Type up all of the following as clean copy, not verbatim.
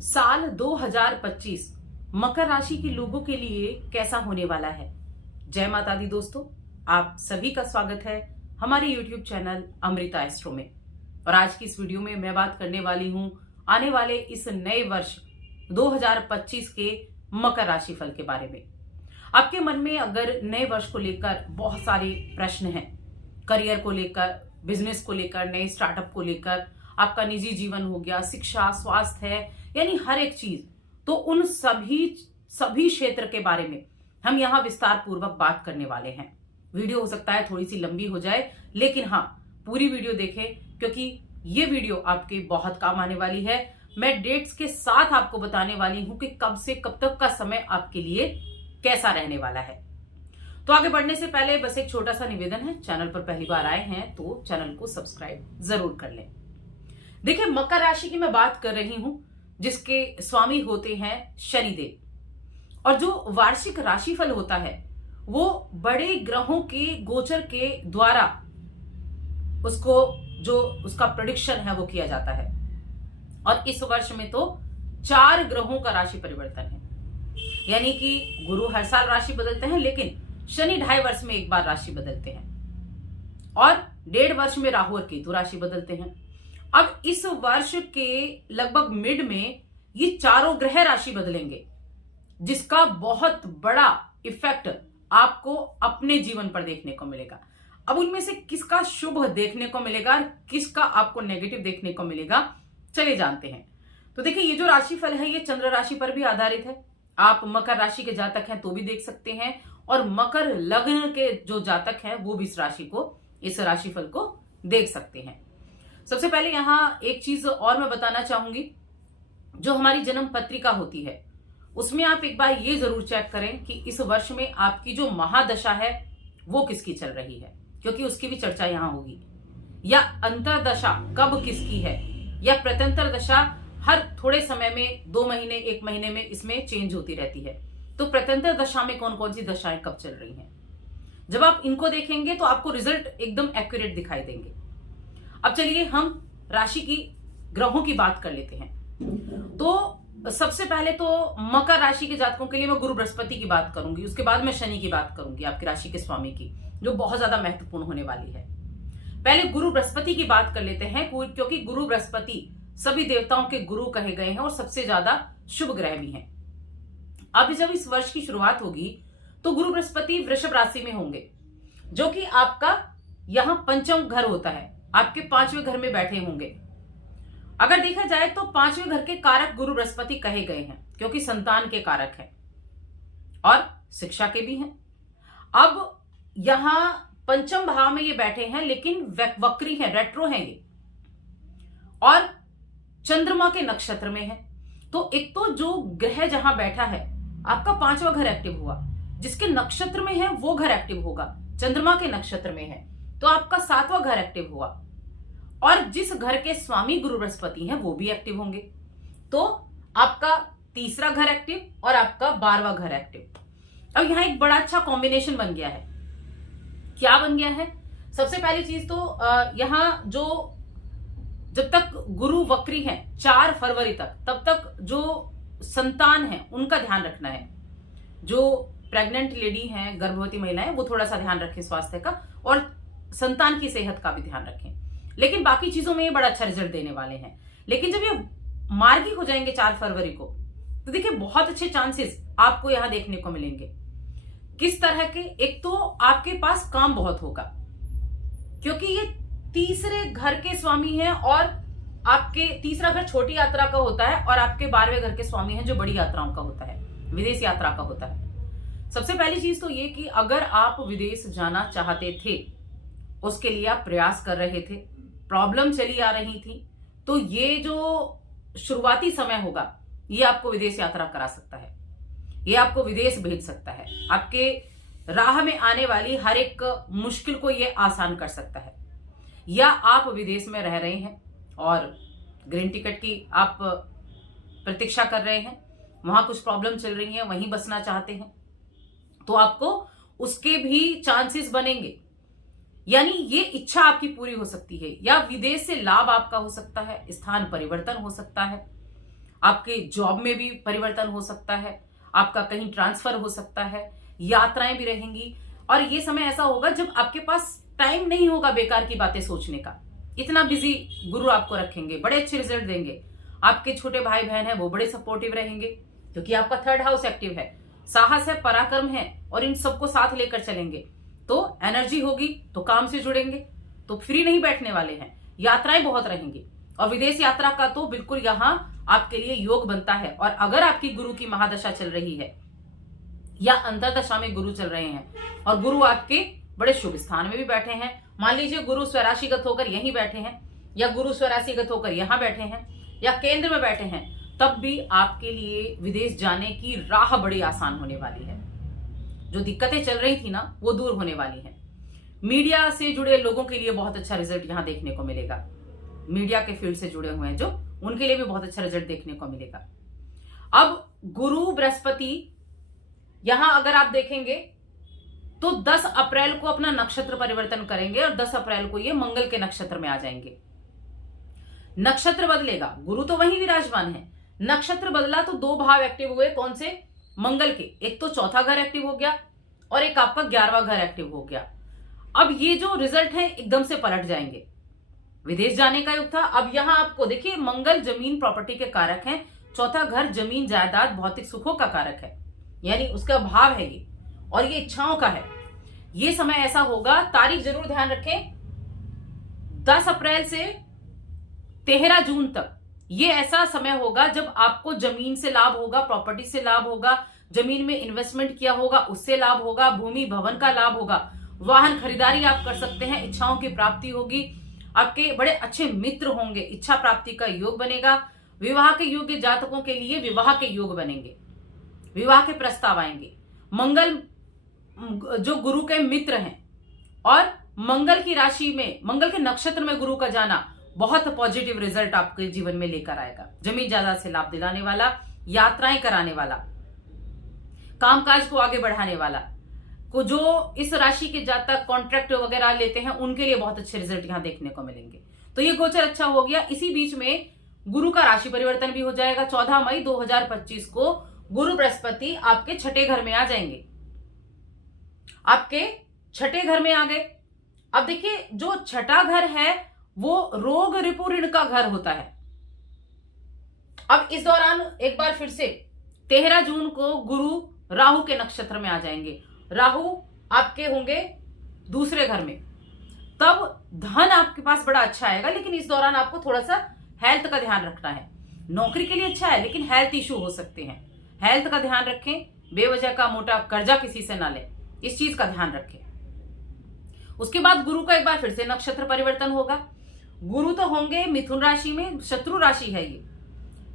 साल 2025 मकर राशि के लोगों के लिए कैसा होने वाला है। जय माता दी दोस्तों, आप सभी का स्वागत है हमारे YouTube चैनल अमृता एस्ट्रो में। और आज की इस वीडियो में मैं बात करने वाली हूं आने वाले इस नए वर्ष 2025 के मकर राशि फल के बारे में। आपके मन में अगर नए वर्ष को लेकर बहुत सारे प्रश्न हैं, करियर को लेकर, बिजनेस को लेकर, नए स्टार्टअप को लेकर, आपका निजी जीवन हो गया, शिक्षा, स्वास्थ्य है, यानी हर एक चीज, तो उन सभी क्षेत्र के बारे में हम यहाँ विस्तार पूर्वक बात करने वाले हैं। वीडियो हो सकता है थोड़ी सी लंबी हो जाए, लेकिन हाँ, पूरी वीडियो देखें क्योंकि ये वीडियो आपके बहुत काम आने वाली है। मैं डेट्स के साथ आपको बताने वाली हूं कि कब से कब तक का समय आपके लिए कैसा रहने वाला है। तो आगे बढ़ने से पहले बस एक छोटा सा निवेदन है, चैनल पर पहली बार आए हैं तो चैनल को सब्सक्राइब जरूर कर लें। देखिए, मकर राशि की मैं बात कर रही हूं जिसके स्वामी होते हैं शनिदेव, और जो वार्षिक राशिफल होता है वो बड़े ग्रहों के गोचर के द्वारा उसका प्रेडिक्शन है वो किया जाता है। और इस वर्ष में तो 4 ग्रहों का राशि परिवर्तन है, यानी कि गुरु हर साल राशि बदलते हैं, लेकिन शनि 2.5 वर्ष में एक बार राशि बदलते हैं, और 1.5 वर्ष में राहु और केतु राशि बदलते हैं। अब इस वर्ष के लगभग मिड में ये चारों ग्रह राशि बदलेंगे, जिसका बहुत बड़ा इफेक्ट आपको अपने जीवन पर देखने को मिलेगा। अब उनमें से किसका शुभ देखने को मिलेगा, किसका आपको नेगेटिव देखने को मिलेगा, चलिए जानते हैं। तो देखिए, ये जो राशिफल है ये चंद्र राशि पर भी आधारित है। आप मकर राशि के जातक हैं तो भी देख सकते हैं, और मकर लग्न के जो जातक हैं वो भी इस राशिफल को देख सकते हैं। सबसे पहले यहां एक चीज और मैं बताना चाहूंगी, जो हमारी जन्म पत्रिका होती है उसमें आप एक बार ये जरूर चेक करें कि इस वर्ष में आपकी जो महादशा है वो किसकी चल रही है, क्योंकि उसकी भी चर्चा यहां होगी। या अंतरदशा कब किसकी है, या प्रत्यंतर दशा हर थोड़े समय में 2 महीने 1 महीने में इसमें चेंज होती रहती है। तो प्रत्यंतर दशा में कौन कौन सी दशाएं कब चल रही हैं, जब आप इनको देखेंगे तो आपको रिजल्ट एकदम एक्यूरेट दिखाई देंगे। अब चलिए हम राशि की ग्रहों की बात कर लेते हैं। तो सबसे पहले तो मकर राशि के जातकों के लिए मैं गुरु बृहस्पति की बात करूंगी, उसके बाद मैं शनि की बात करूंगी, आपकी राशि के स्वामी की, जो बहुत ज्यादा महत्वपूर्ण होने वाली है। पहले गुरु बृहस्पति की बात कर लेते हैं, क्योंकि गुरु बृहस्पति सभी देवताओं के गुरु कहे गए हैं और सबसे ज्यादा शुभ ग्रह भी हैं। अब जब इस वर्ष की शुरुआत होगी तो गुरु बृहस्पति वृषभ राशि में होंगे, जो कि आपका यहां पंचम घर होता है, आपके 5वें घर में बैठे होंगे। अगर देखा जाए तो 5वें घर के कारक गुरु बृहस्पति कहे गए हैं, क्योंकि संतान के कारक हैं और शिक्षा के भी हैं। अब यहां पंचम भाव में ये बैठे हैं, लेकिन वक्री हैं, रेट्रो हैं ये, और चंद्रमा के नक्षत्र में है। तो एक तो जो ग्रह जहां बैठा है, आपका 5वां घर एक्टिव हुआ, जिसके नक्षत्र में है वो घर एक्टिव होगा, चंद्रमा के नक्षत्र में है तो आपका 7वां घर एक्टिव हुआ, और जिस घर के स्वामी गुरु बृहस्पति हैं वो भी एक्टिव होंगे। तो आपका 3रा घर एक्टिव और आपका 12वां घर एक्टिव। अब यहां एक बड़ा अच्छा कॉम्बिनेशन बन गया है। क्या बन गया है? सबसे पहली चीज तो यहां जो जब तक गुरु वक्री हैं 4 फरवरी तक, तब तक जो संतान है उनका ध्यान रखना है। जो प्रेग्नेंट लेडी हैं, गर्भवती महिलाएं, वो थोड़ा सा ध्यान रखें स्वास्थ्य का, और संतान की सेहत का भी ध्यान रखें। लेकिन बाकी चीजों में ये बड़ा अच्छा रिजल्ट देने वाले हैं। लेकिन जब ये मार्गी हो जाएंगे 4 फरवरी को, तो देखिए बहुत अच्छे चांसेस आपको यहां देखने को मिलेंगे। किस तरह के? एक तो आपके पास काम बहुत होगा, क्योंकि ये 3रे घर के स्वामी हैं, और आपके 3रा घर छोटी यात्रा का होता है, और आपके 12वें घर के स्वामी हैं जो बड़ी यात्राओं का होता है, विदेश यात्रा का होता है। सबसे पहली चीज तो ये कि अगर आप विदेश जाना चाहते थे, उसके लिए आप प्रयास कर रहे थे, प्रॉब्लम चली आ रही थी, तो ये जो शुरुआती समय होगा ये आपको विदेश यात्रा करा सकता है, ये आपको विदेश भेज सकता है, आपके राह में आने वाली हर एक मुश्किल को ये आसान कर सकता है। या आप विदेश में रह रहे हैं और ग्रीन टिकट की आप प्रतीक्षा कर रहे हैं, वहां कुछ प्रॉब्लम चल रही है, वहीं बसना चाहते हैं, तो आपको उसके भी चांसेस बनेंगे। यानी ये इच्छा आपकी पूरी हो सकती है, या विदेश से लाभ आपका हो सकता है, स्थान परिवर्तन हो सकता है, आपके जॉब में भी परिवर्तन हो सकता है, आपका कहीं ट्रांसफर हो सकता है, यात्राएं भी रहेंगी। और ये समय ऐसा होगा जब आपके पास टाइम नहीं होगा बेकार की बातें सोचने का। इतना बिजी गुरु आपको रखेंगे, बड़े अच्छे रिजल्ट देंगे। आपके छोटे भाई बहन है वो बड़े सपोर्टिव रहेंगे, क्योंकि आपका थर्ड हाउस एक्टिव है, साहस है, पराक्रम है, और इन सबको साथ लेकर चलेंगे तो एनर्जी होगी, तो काम से जुड़ेंगे, तो फ्री नहीं बैठने वाले हैं। यात्राएं बहुत रहेंगी, और विदेश यात्रा का तो बिल्कुल यहां आपके लिए योग बनता है। और अगर आपकी गुरु की महादशा चल रही है या अंतरदशा में गुरु चल रहे हैं और गुरु आपके बड़े शुभ स्थान में भी बैठे हैं, मान लीजिए गुरु स्वराशिगत होकर यहीं बैठे हैं, या गुरु स्वराशिगत होकर यहां बैठे हैं, या केंद्र में बैठे हैं, तब भी आपके लिए विदेश जाने की राह बड़ी आसान होने वाली है। जो दिक्कतें चल रही थी ना वो दूर होने वाली है। मीडिया से जुड़े लोगों के लिए बहुत अच्छा रिजल्ट यहां देखने को मिलेगा। मीडिया के फील्ड से जुड़े हुए हैं जो, उनके लिए भी बहुत अच्छा रिजल्ट देखने को मिलेगा। अब गुरु बृहस्पति यहां अगर आप देखेंगे तो 10 अप्रैल को अपना नक्षत्र परिवर्तन करेंगे, और 10 अप्रैल को ये मंगल के नक्षत्र में आ जाएंगे। नक्षत्र बदलेगा, गुरु तो वहीं विराजमान है, नक्षत्र बदला तो 2 भाव एक्टिव हुए। कौन से? मंगल के। एक तो चौथा घर एक्टिव हो गया और एक आपका 11वां घर एक्टिव हो गया। अब ये जो रिजल्ट है एकदम से पलट जाएंगे। विदेश जाने का योग था, अब यहां आपको देखिए मंगल जमीन प्रॉपर्टी के कारक हैं, चौथा घर जमीन जायदाद भौतिक सुखों का कारक है, यानी उसका भाव है ये, और ये इच्छाओं का है। ये समय ऐसा होगा, तारीख जरूर ध्यान रखें, 10 अप्रैल से 13 जून तक ये ऐसा समय होगा जब आपको जमीन से लाभ होगा, प्रॉपर्टी से लाभ होगा, जमीन में इन्वेस्टमेंट किया होगा उससे लाभ होगा, भूमि भवन का लाभ होगा, वाहन खरीदारी आप कर सकते हैं, इच्छाओं की प्राप्ति होगी, आपके बड़े अच्छे मित्र होंगे, इच्छा प्राप्ति का योग बनेगा। विवाह के योग्य जातकों के लिए विवाह के योग बनेंगे, विवाह के प्रस्ताव आएंगे। मंगल जो गुरु के मित्र हैं, और मंगल की राशि में, मंगल के नक्षत्र में गुरु का जाना बहुत पॉजिटिव रिजल्ट आपके जीवन में लेकर आएगा। जमीन जायदाद से लाभ दिलाने वाला, यात्राएं कराने वाला, कामकाज को आगे बढ़ाने वाला, को जो इस राशि के जातक कॉन्ट्रैक्ट वगैरह लेते हैं उनके लिए बहुत अच्छे रिजल्ट यहां देखने को मिलेंगे। तो ये गोचर अच्छा हो गया। इसी बीच में गुरु का राशि परिवर्तन भी हो जाएगा। 14 मई 2025 को गुरु बृहस्पति आपके छठे घर में आ जाएंगे, आपके छठे घर में आ गए। अब देखिए जो छठा घर है वो रोग रिपु ऋण का घर होता है। अब इस दौरान एक बार फिर से 13 जून को गुरु राहु के नक्षत्र में आ जाएंगे। राहु आपके होंगे दूसरे घर में, तब धन आपके पास बड़ा अच्छा आएगा, लेकिन इस दौरान आपको थोड़ा सा हेल्थ का ध्यान रखना है। नौकरी के लिए अच्छा है लेकिन हेल्थ इशू हो सकते हैं, हेल्थ का ध्यान रखें। बेवजह का मोटा कर्जा किसी से ना लें, इस चीज का ध्यान रखें। उसके बाद गुरु का एक बार फिर से नक्षत्र परिवर्तन होगा। गुरु तो होंगे मिथुन राशि में, शत्रु राशि है ये,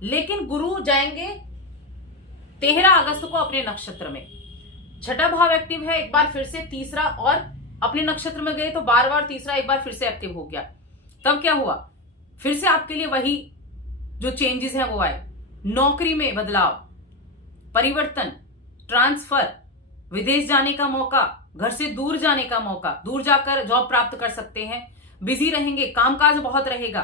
लेकिन गुरु जाएंगे 13 अगस्त को अपने नक्षत्र में। छठा भाव एक्टिव है, एक बार फिर से तीसरा, और अपने नक्षत्र में गए तो बार तीसरा एक बार फिर से एक्टिव हो गया। तब क्या हुआ, फिर से आपके लिए वही जो चेंजेस हैं वो आए। नौकरी में बदलाव, परिवर्तन, ट्रांसफर, विदेश जाने का मौका, घर से दूर जाने का मौका, दूर जाकर जॉब प्राप्त कर सकते हैं। बिजी रहेंगे, कामकाज बहुत रहेगा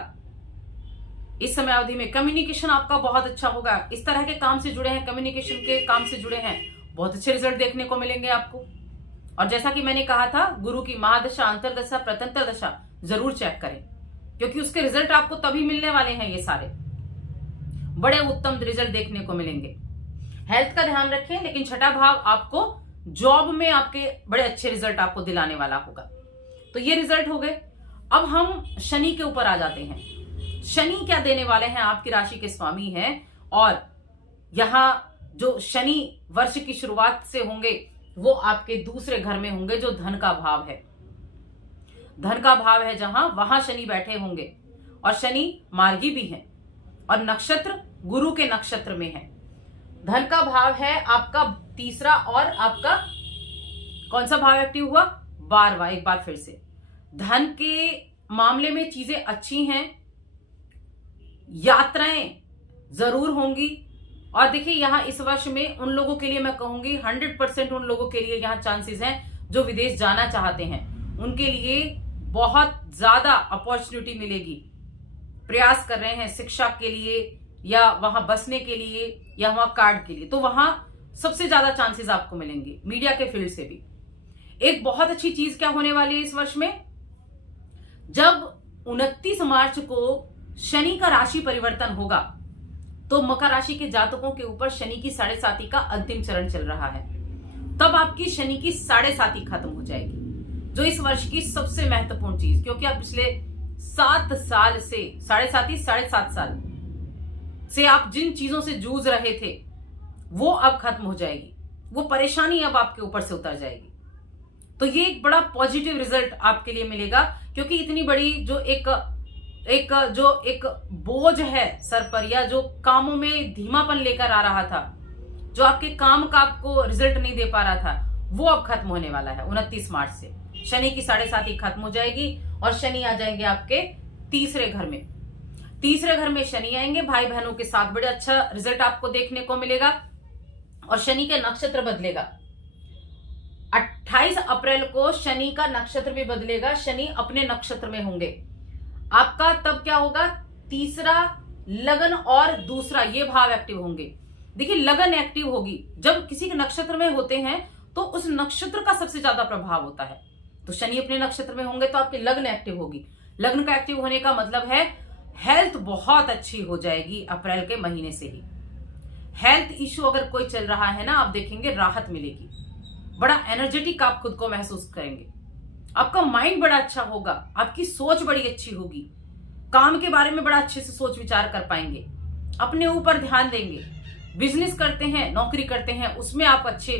इस समय अवधि में। कम्युनिकेशन आपका बहुत अच्छा होगा। इस तरह के काम से जुड़े हैं, कम्युनिकेशन के काम से जुड़े हैं, बहुत अच्छे रिजल्ट देखने को मिलेंगे आपको। और जैसा कि मैंने कहा था, गुरु की महादशा, अंतरदशा, प्रतंत्र दशा जरूर चेक करें, क्योंकि उसके रिजल्ट आपको तभी मिलने वाले हैं। ये सारे बड़े उत्तम रिजल्ट देखने को मिलेंगे। हेल्थ का ध्यान रखें, लेकिन छठा भाव आपको जॉब में आपके बड़े अच्छे रिजल्ट आपको दिलाने वाला होगा। तो ये रिजल्ट हो गए। अब हम शनि के ऊपर आ जाते हैं। शनि क्या देने वाले हैं, आपकी राशि के स्वामी हैं, और यहां जो शनि वर्ष की शुरुआत से होंगे वो आपके दूसरे घर में होंगे, जो धन का भाव है। धन का भाव है जहां, वहां शनि बैठे होंगे, और शनि मार्गी भी हैं, और नक्षत्र गुरु के नक्षत्र में है। धन का भाव है आपका तीसरा, और आपका कौन सा भाव एक्टिव हुआ, 12वां। एक बार फिर से धन के मामले में चीजें अच्छी हैं, यात्राएं जरूर होंगी। और देखिए यहां इस वर्ष में उन लोगों के लिए मैं कहूंगी 100% उन लोगों के लिए यहां चांसेस हैं जो विदेश जाना चाहते हैं, उनके लिए बहुत ज्यादा अपॉर्चुनिटी मिलेगी। प्रयास कर रहे हैं शिक्षा के लिए, या वहां बसने के लिए या वहां कार्ड के लिए, तो वहां सबसे ज्यादा चांसेस आपको मिलेंगे। मीडिया के फील्ड से भी एक बहुत अच्छी चीज क्या होने वाली है इस वर्ष में, जब 29 मार्च को शनि का राशि परिवर्तन होगा तो मकर राशि के जातकों के ऊपर शनि की 7.5 का अंतिम चरण चल रहा है। तब आपकी शनि की 7.5 खत्म हो जाएगी, जो इस वर्ष की सबसे महत्वपूर्ण चीज, क्योंकि आप पिछले 7 साल से 7.5 साल से आप जिन चीजों से जूझ रहे थे वो अब खत्म हो जाएगी, वो परेशानी अब आपके ऊपर से उतर जाएगी। तो ये एक बड़ा पॉजिटिव रिजल्ट आपके लिए मिलेगा, क्योंकि इतनी बड़ी जो एक बोझ है सर पर, या जो कामों में धीमापन लेकर आ रहा था, जो आपके काम का आपको रिजल्ट नहीं दे पा रहा था, वो अब खत्म होने वाला है। 29 मार्च से शनि की 7.5 खत्म हो जाएगी और शनि आ जाएंगे आपके तीसरे घर में। तीसरे घर में शनि आएंगे, भाई बहनों के साथ बड़े अच्छा रिजल्ट आपको देखने को मिलेगा और शनि के नक्षत्र बदलेगा। 28 अप्रैल को शनि का नक्षत्र भी बदलेगा, शनि अपने नक्षत्र में होंगे। आपका तब क्या होगा, तीसरा लगन और दूसरा ये भाव एक्टिव होंगे। देखिए लगन एक्टिव होगी जब किसी के नक्षत्र में होते हैं तो उस नक्षत्र का सबसे ज्यादा प्रभाव होता है। तो शनि अपने नक्षत्र में होंगे तो आपकी लग्न एक्टिव होगी। लग्न का एक्टिव होने का मतलब है हेल्थ बहुत अच्छी हो जाएगी अप्रैल के महीने से ही। हेल्थ इश्यू अगर कोई चल रहा है ना, आप देखेंगे राहत मिलेगी, बड़ा एनर्जेटिक आप खुद को महसूस करेंगे, आपका माइंड बड़ा अच्छा होगा, आपकी सोच बड़ी अच्छी होगी, काम के बारे में बड़ा अच्छे से सोच विचार कर पाएंगे, अपने ऊपर ध्यान देंगे। बिजनेस करते हैं, नौकरी करते हैं, उसमें आप अच्छे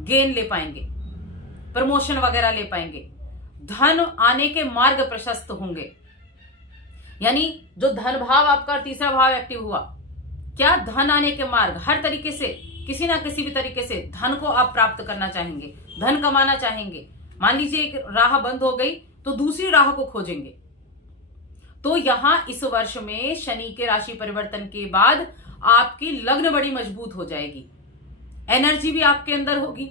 गेन ले पाएंगे, प्रमोशन वगैरह ले पाएंगे, धन आने के मार्ग प्रशस्त होंगे। यानी जो धन भाव आपका तीसरा भाव एक्टिव हुआ, क्या धन आने के मार्ग, हर तरीके से किसी ना किसी भी तरीके से धन को आप प्राप्त करना चाहेंगे, धन कमाना चाहेंगे। मान लीजिए एक राह बंद हो गई तो दूसरी राह को खोजेंगे। तो यहां इस वर्ष में शनि के राशि परिवर्तन के बाद आपकी लग्न बड़ी मजबूत हो जाएगी, एनर्जी भी आपके अंदर होगी,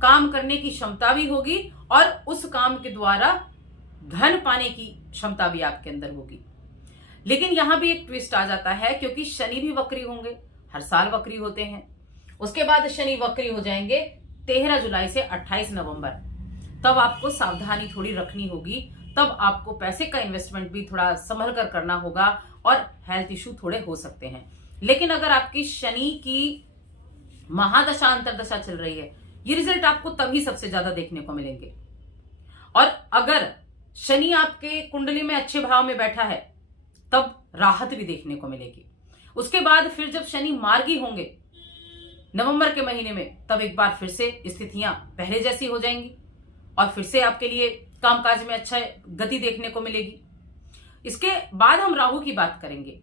काम करने की क्षमता भी होगी और उस काम के द्वारा धन पाने की क्षमता भी आपके अंदर होगी। लेकिन यहां भी एक ट्विस्ट आ जाता है, क्योंकि शनि भी वक्री होंगे, हर साल वक्री होते हैं। उसके बाद शनि वक्री हो जाएंगे 13 जुलाई से 28 नवंबर। तब आपको सावधानी थोड़ी रखनी होगी, तब आपको पैसे का इन्वेस्टमेंट भी थोड़ा संभल कर करना होगा और हेल्थ इश्यू थोड़े हो सकते हैं। लेकिन अगर आपकी शनि की महादशा अंतरदशा चल रही है, ये रिजल्ट आपको तभी सबसे ज्यादा देखने को मिलेंगे। और अगर शनि आपके कुंडली में अच्छे भाव में बैठा है तब राहत भी देखने को मिलेगी। उसके बाद फिर जब शनि मार्गी होंगे नवंबर के महीने में, तब एक बार फिर से स्थितियां पहले जैसी हो जाएंगी और फिर से आपके लिए कामकाज में अच्छा गति देखने को मिलेगी। इसके बाद हम राहु की बात करेंगे।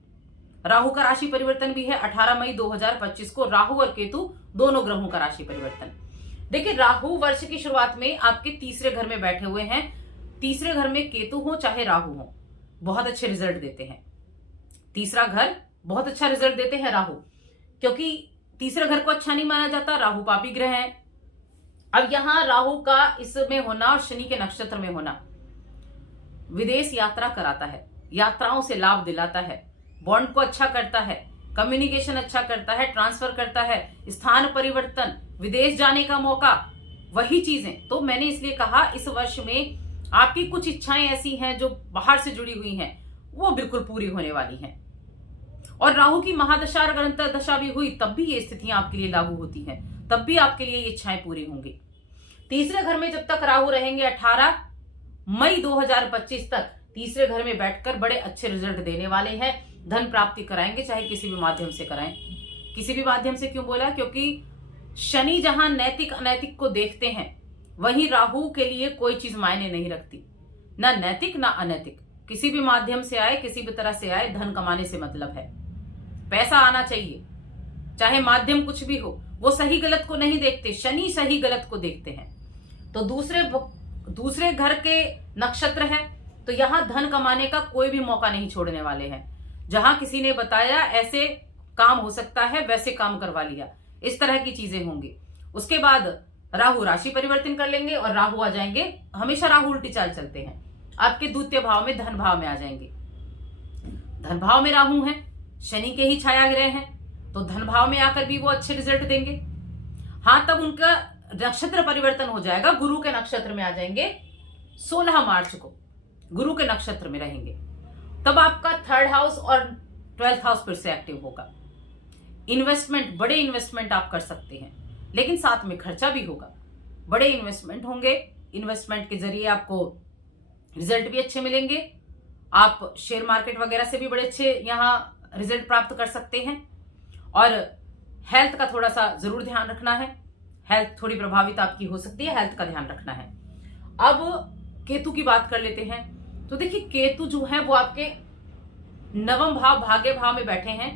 राहु का राशि परिवर्तन भी है 18 मई 2025 को, राहु और केतु दोनों ग्रहों का राशि परिवर्तन। देखिए राहु वर्ष की शुरुआत में आपके तीसरे घर में बैठे हुए हैं। तीसरे घर में केतु हो चाहे राहु हो, बहुत अच्छे रिजल्ट देते हैं। तीसरा घर बहुत अच्छा रिजल्ट देते हैं राहु, क्योंकि तीसरे घर को अच्छा नहीं माना जाता, राहु पापी ग्रह है। अब यहां राहु का इसमें होना और शनि के नक्षत्र में होना विदेश यात्रा कराता है, यात्राओं से लाभ दिलाता है, बॉन्ड को अच्छा करता है, कम्युनिकेशन अच्छा करता है, ट्रांसफर करता है, स्थान परिवर्तन, विदेश जाने का मौका, वही चीजें। तो मैंने इसलिए कहा इस वर्ष में आपकी कुछ इच्छाएं ऐसी हैं जो बाहर से जुड़ी हुई हैं, वो बिल्कुल पूरी होने वाली हैं। और राहु की महादशा और अंतर्दशा भी हुई तब भी ये स्थितियां आपके लिए लागू होती हैं, तब भी आपके लिए ये इच्छाएं पूरी होंगी। तीसरे घर में जब तक राहु रहेंगे 18 मई 2025 तक तीसरे घर में बैठकर बड़े अच्छे रिजल्ट देने वाले हैं, धन प्राप्ति कराएंगे, चाहे किसी भी माध्यम से कराएं। किसी भी माध्यम से क्यों बोला, क्योंकि शनि जहां नैतिक अनैतिक को देखते हैं, वहीं राहु के लिए कोई चीज मायने नहीं रखती, ना नैतिक ना अनैतिक, किसी भी माध्यम से आए, किसी भी तरह से आए, धन कमाने से मतलब है, पैसा आना चाहिए, चाहे माध्यम कुछ भी हो। वो सही गलत को नहीं देखते, शनि सही गलत को देखते हैं। तो दूसरे घर के नक्षत्र है, तो यहां धन कमाने का कोई भी मौका नहीं छोड़ने वाले हैं। जहां किसी ने बताया ऐसे काम हो सकता है, वैसे काम करवा लिया, इस तरह की चीजें होंगी। उसके बाद राहु राशि परिवर्तन कर लेंगे और राहु आ जाएंगे, हमेशा राहु उल्टी चाल चलते हैं, आपके द्वितीय भाव में, धन भाव में आ जाएंगे। धन भाव में राहु है, शनि के ही छाया ग्रह हैं, तो धन भाव में आकर भी वो अच्छे रिजल्ट देंगे। हाँ, तब उनका नक्षत्र परिवर्तन हो जाएगा, गुरु के नक्षत्र में आ जाएंगे। 16 मार्च को गुरु के नक्षत्र में रहेंगे, तब आपका 3rd हाउस और 12th हाउस फिर से एक्टिव होगा। इन्वेस्टमेंट, बड़े इन्वेस्टमेंट आप कर सकते हैं, लेकिन साथ में खर्चा भी होगा। बड़े इन्वेस्टमेंट होंगे, इन्वेस्टमेंट के जरिए आपको रिजल्ट भी अच्छे मिलेंगे। आप शेयर मार्केट वगैरह से भी बड़े अच्छे यहाँ रिजल्ट प्राप्त कर सकते हैं। और हेल्थ का थोड़ा सा जरूर ध्यान रखना है, हेल्थ थोड़ी प्रभावित आपकी हो सकती है, हेल्थ का ध्यान रखना है। अब केतु की बात कर लेते हैं। तो देखिए, केतु जो है वो आपके 9वें भाव भाग्य भाव में बैठे हैं।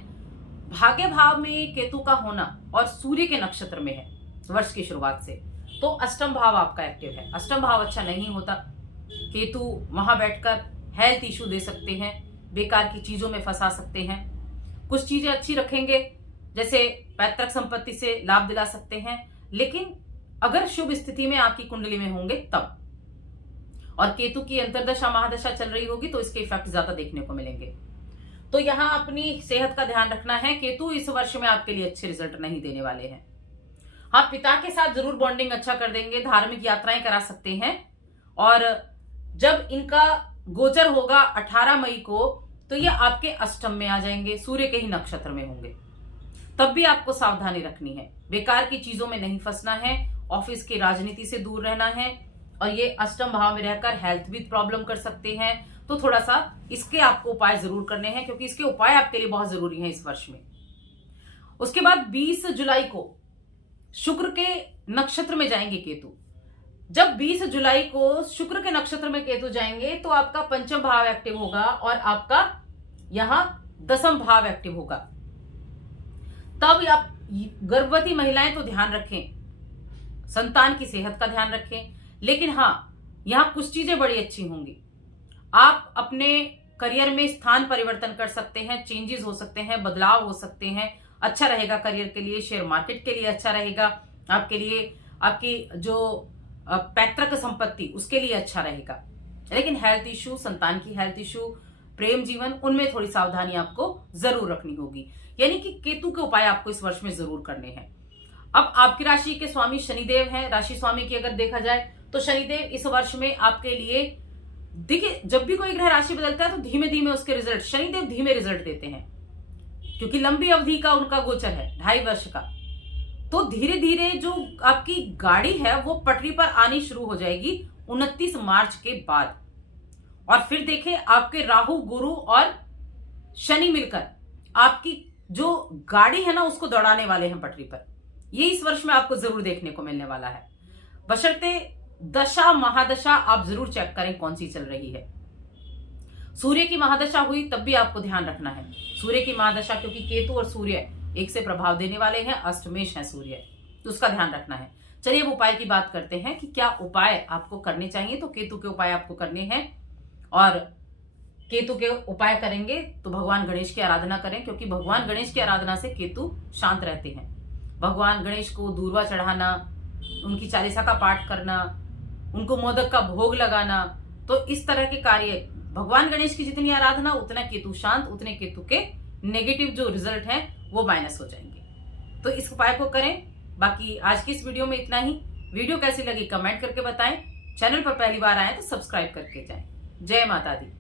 भाग्य भाव में केतु का होना और सूर्य के नक्षत्र में है वर्ष की शुरुआत से, तो अष्टम भाव आपका एक्टिव है। अष्टम भाव अच्छा नहीं होता, केतु वहां बैठकर हेल्थ इशू दे सकते हैं, बेकार की चीजों में फंसा सकते हैं। कुछ चीजें अच्छी रखेंगे, जैसे पैतृक संपत्ति से लाभ दिला सकते हैं, लेकिन अगर शुभ स्थिति में आपकी कुंडली में होंगे तब। और केतु की अंतर्दशा महादशा चल रही होगी तो इसके इफेक्ट ज्यादा देखने को मिलेंगे। तो यहां अपनी सेहत का ध्यान रखना है। केतु इस वर्ष में आपके लिए अच्छे रिजल्ट नहीं देने वाले हैं। हाँ, पिता के साथ जरूर बॉन्डिंग अच्छा कर देंगे, धार्मिक यात्राएं करा सकते हैं। और जब इनका गोचर होगा 18 मई को, तो ये आपके अष्टम में आ जाएंगे, सूर्य के ही नक्षत्र में होंगे। तब भी आपको सावधानी रखनी है, बेकार की चीजों में नहीं फंसना है, ऑफिस की राजनीति से दूर रहना है। और ये अष्टम भाव में रहकर हेल्थ भी प्रॉब्लम कर सकते हैं, तो थोड़ा सा इसके आपको उपाय जरूर करने हैं, क्योंकि इसके उपाय आपके लिए बहुत जरूरी हैं इस वर्ष में। उसके बाद 20 जुलाई को शुक्र के नक्षत्र में जाएंगे केतु। जब 20 जुलाई को शुक्र के नक्षत्र में केतु जाएंगे तो आपका 5म भाव एक्टिव होगा और आपका यहां 10म भाव एक्टिव होगा। तब आप गर्भवती महिलाएं तो ध्यान रखें, संतान की सेहत का ध्यान रखें। लेकिन हाँ, यहां कुछ चीजें बड़ी अच्छी होंगी। आप अपने करियर में स्थान परिवर्तन कर सकते हैं, चेंजेस हो सकते हैं, बदलाव हो सकते हैं। अच्छा रहेगा करियर के लिए, शेयर मार्केट के लिए अच्छा रहेगा आपके लिए, आपकी जो पैतृक संपत्ति उसके लिए अच्छा रहेगा। लेकिन हेल्थ इशू, संतान की हेल्थ इशू, प्रेम जीवन, उनमें थोड़ी सावधानी आपको जरूर रखनी होगी। यानी कि केतु के उपाय आपको इस वर्ष में जरूर करने हैं। अब आपकी राशि के स्वामी शनिदेव हैं। राशि स्वामी की अगर देखा जाए तो शनिदेव इस वर्ष में आपके लिए, देखिए, जब भी कोई ग्रह राशि बदलता है तो धीमे धीमे उसके रिजल्ट, शनिदेव धीमे रिजल्ट देते हैं, क्योंकि लंबी अवधि का उनका गोचर है, 2.5 वर्ष का। तो धीरे धीरे जो आपकी गाड़ी है वो पटरी पर आनी शुरू हो जाएगी 29 मार्च के बाद। और फिर देखें, आपके राहु, गुरु और शनि मिलकर आपकी जो गाड़ी है ना उसको दौड़ाने वाले हैं पटरी पर। ये इस वर्ष में आपको जरूर देखने को मिलने वाला है। बशर्ते दशा महादशा आप जरूर चेक करें कौन सी चल रही है। सूर्य की महादशा हुई तब भी आपको ध्यान रखना है। सूर्य की महादशा, क्योंकि केतु और सूर्य एक से प्रभाव देने वाले हैं, अष्टमेश है सूर्य, तो उसका ध्यान रखना है। चलिए अब उपाय की बात करते हैं कि क्या उपाय आपको करने चाहिए। तो केतु के उपाय आपको करने हैं, और केतु के उपाय करेंगे तो भगवान गणेश की आराधना करें, क्योंकि भगवान गणेश की आराधना से केतु शांत रहते हैं। भगवान गणेश को दूर्वा चढ़ाना, उनकी चालीसा का पाठ करना, उनको मोदक का भोग लगाना, तो इस तरह के कार्य, भगवान गणेश की जितनी आराधना उतना केतु शांत, उतने केतु के नेगेटिव जो रिजल्ट हैं वो माइनस हो जाएंगे। तो इस उपाय को करें। बाकी आज की इस वीडियो में इतना ही। वीडियो कैसी लगी कमेंट करके बताएं। चैनल पर पहली बार आए तो सब्सक्राइब करके जाएं। जय माता दी।